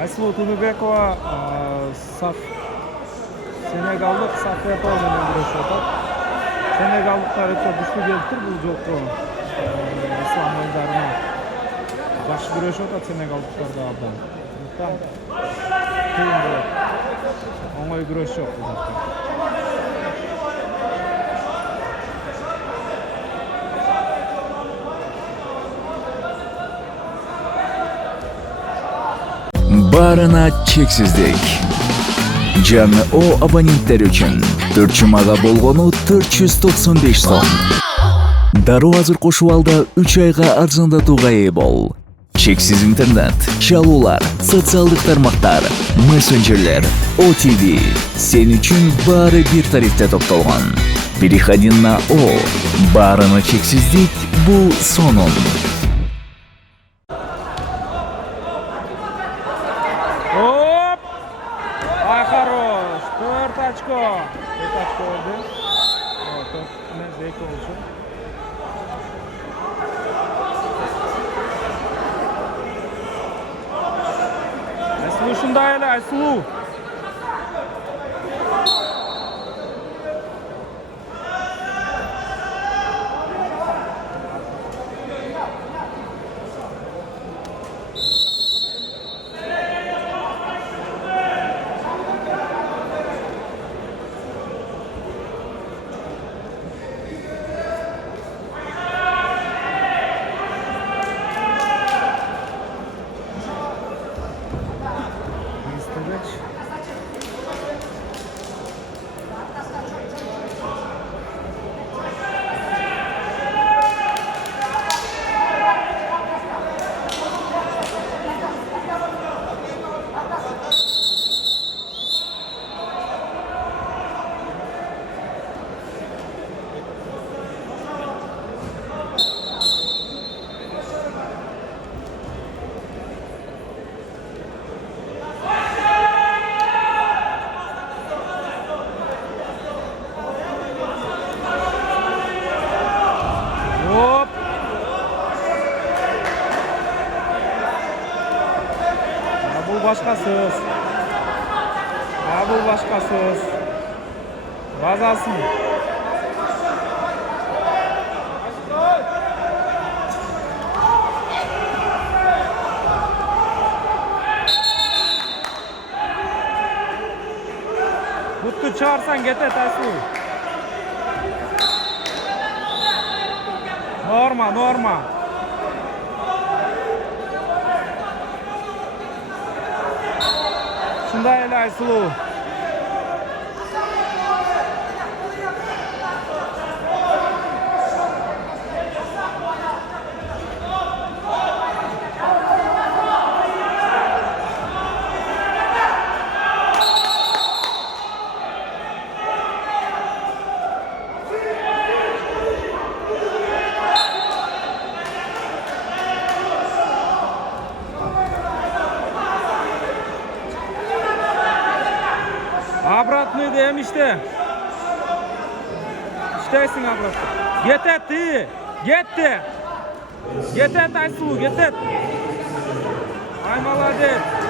Айсулуу Тунубекова саф Сенегалдык Сафиятова менен күрөшүп атат. Сенегалдыктар өтө күчтүү келиптир бул жолку ислам оюндарына. Жакшы күрөшүп атат сенегалдыктар да абдан. Кыйын болот. Оңой күрөш жок бул жакта. Баарына чексиздик. Жаңы О абоненттер үчүн 4 жумага болгону 495 сом. Дароо азыр кошуп алда 3 айга арзандатууга ээ бол. Чексиз интернет, чалуулар, социалдык тармактар, мессенджерлер, OTV. Сен үчүн баары бир тарифте топтолгон. Переходи на О. Баарына чексиздик бул сонун. Оп! Ай хорош. 4 очко. 4 очко oldu. Evet, ne zevk olsun. Aysu şunda ele Aysu. Hop. Bu başkasız. Bu başkasız. Vazasın. Mutlu çağırsan getir Aysu. Norma. Şunda ele Aysulu. Обратный diyeyim işte. İştesin обратно. Getet iyi. Getet. Getet Aysu getet. Ay молодец.